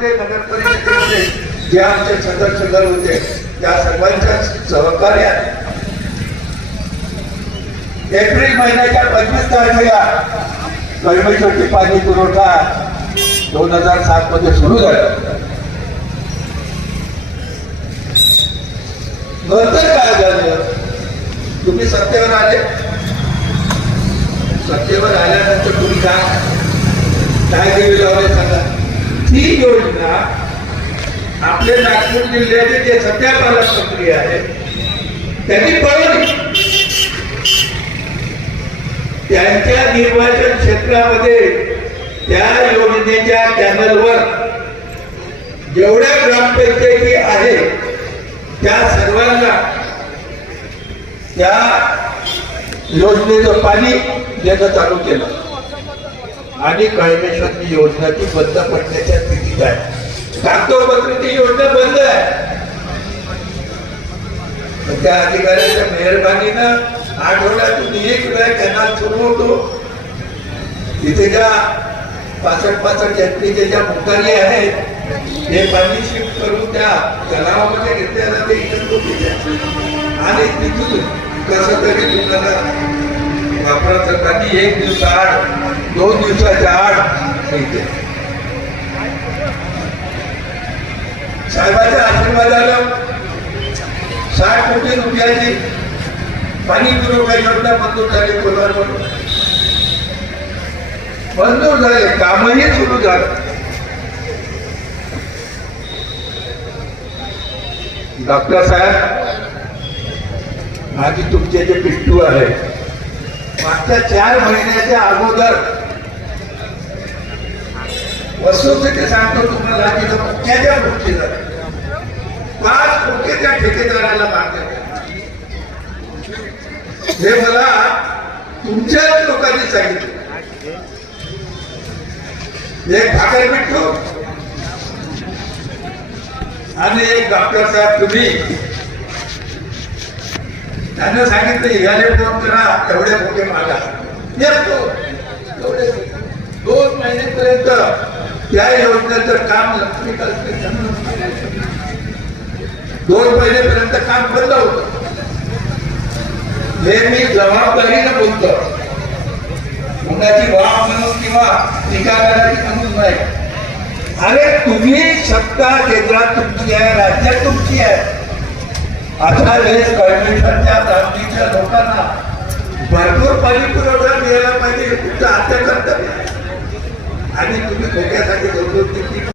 नगर परिषदेमध्ये जे आमचे सदस्य होते त्या सर्वांच्या सहकार्याने एप्रिल महिन्याच्या 25 तारखेला कळमेश्वरची पाणी पुरवठा 2007 मध्ये सुरू झाला. नंतर काय झालं, तुम्ही सत्तेवर आले. सत्तेवर आल्यानंतर तुम्ही काय दिवे लावले सांगा. ही योजना आपले नागपूर जिल्ह्याचे जे सध्या पालकमंत्री आहेत त्यांनी पळवली. त्यांच्या निर्वाचन क्षेत्रामध्ये त्या योजनेच्या चॅनलवर जेवढ्या ग्रामपंचायती आहेत त्या सर्वांना त्या योजनेचं पाणी देणं चालू केलं आणि कळमेश्वर योजना ती बंद पडण्याच्या स्थितीत आहे. कागदोपत्री योजना बंद आहे. त्या अधिकाऱ्यांच्या मेहरबानीनं आठवड्यातून एक वेळा कॅनल सुरू होतो. तिथे ज्या 65 एचपीचे ज्या मुखारी आहेत हे पाणी शिफ्ट करून त्या तलावामध्ये घेतल्या जाते आणि तिथून कसं तरी तुम्हाला वापराचं पाणी 1 दिवसाआड 2 दिवसाच्या आड मिळते. साहेबांच्या आशीर्वादानं 60 कोटी रुपयाची पाणी पुरवठा योजना मंजूर झाली. कोल्हापूर मंजूर झाले, कामही सुरू झालं. डॉक्टर साहेब, आधी तुमचे जे पिट्टू आहे मागच्या 4 महिन्याच्या अगोदर वस्तुस्थिती सांगतो तुम्हाला की मुख्याच्या गोष्टी झाल्या. 5 कोटी त्या ठेकेदाराला मागणी. हे मला तुमच्याच लोकांनी सांगितलं. एक भाकर पिट्टू आणि एक डॉक्टर साहेब तुम्ही त्यांना सांगितलं याने फोन करा, एवढे मोठे मागा येतो. 2 महिन्यापर्यंत त्या योजनेचं काम 2 महिन्यापर्यंत काम बंद होतं. हे मी जबाबदारीनं बोलतो, मुलाची वाफ म्हणून किंवा टीका करायची म्हणून नाही. अरे तुम्ही सत्ता केंद्रात तुमची आहे, राज्यात तुमची आहे. अशा वेळेस कळमेश्वरच्या तालुक्याच्या लोकांना भरपूर पाणी पुरवठा मिळाला पाहिजे. तुमचं कर्तव्य आणि तुम्ही खोट्यासाठी